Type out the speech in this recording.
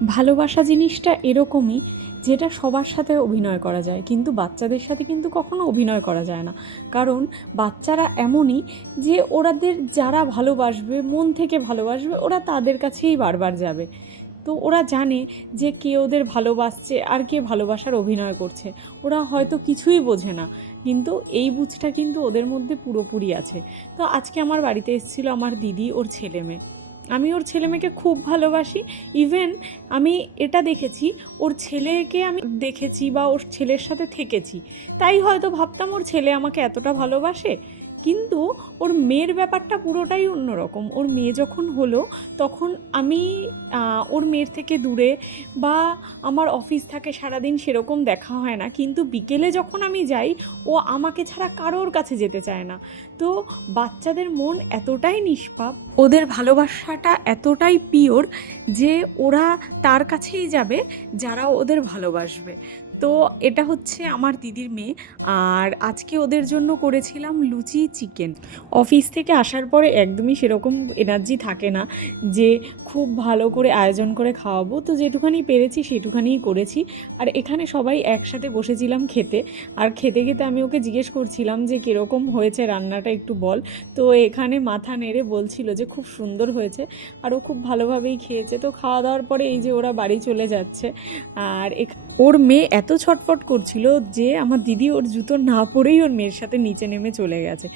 ভালোবাসা জিনিসটা এরকমই, যেটা সবার সাথে অভিনয় করা যায়, কিন্তু বাচ্চাদের সাথে কিন্তু কখনো অভিনয় করা যায় না। কারণ বাচ্চারা এমনই যে ওরাদের যারা ভালোবাসবে, মন থেকে ভালোবাসবে, ওরা তাদের কাছেই বারবার যাবে। তো ওরা জানে যে কে ওদের ভালোবাসছে আর কে ভালোবাসার অভিনয় করছে। ওরা হয়তো কিছুই বোঝে না, কিন্তু এই বুঝটা কিন্তু ওদের মধ্যে পুরোপুরি আছে। তো আজকে আমার বাড়িতে এসেছিলো আমার দিদি, ওর ছেলে মেয়ে। আমি ওর ছেলে মেয়েকে খুব ভালোবাসি। ইভেন আমি এটা দেখেছি, ওর ছেলেকে আমি দেখেছি বা ওর ছেলের সাথে থেকেছি, তাই হয়তো ভাবতাম ওর ছেলে আমাকে এতটা ভালোবাসে। কিন্তু ওর মেয়ের ব্যাপারটা পুরোটাই অন্যরকম। ওর মেয়ে যখন হলো তখন আমি ওর মেয়ের থেকে দূরে, বা আমার অফিস থাকে সারাদিন, সেরকম দেখা হয় না, কিন্তু বিকেলে যখন আমি যাই ও আমাকে ছাড়া কারোর কাছে যেতে চায় না। তো বাচ্চাদের মন এতটাই নিষ্পাপ, ওদের ভালোবাসাটা এতটাই পিওর যে ওরা তার কাছেই যাবে যারা ওদের ভালোবাসবে। তো এটা হচ্ছে আমার দিদির মেয়ে। আর আজকে ওদের জন্য করেছিলাম লুচি চিকেন। অফিস থেকে আসার পরে একদমই সেরকম এনার্জি থাকে না যে খুব ভালো করে আয়োজন করে খাওয়াবো, তো যেটুখানি পেরেছি সেটুখানিই করেছি। আর এখানে সবাই একসাথে বসেছিলাম খেতে। আর খেতে খেতে আমি ওকে জিজ্ঞেস করছিলাম যে কীরকম হয়েছে রান্নাটা, একটু বল। তো এখানে মাথা নেড়ে বলছিল যে খুব সুন্দর হয়েছে, আর ও খুব ভালোভাবেই খেয়েছে। তো খাওয়া দাওয়ার পরে এই যে ওরা বাড়ি চলে যাচ্ছে। আর ওর মেয়ে এত ছটফট করছিল যে আমার দিদি ওর জুতো না পরেই ওর মেয়ের সাথে নিচে নেমে চলে গেছে।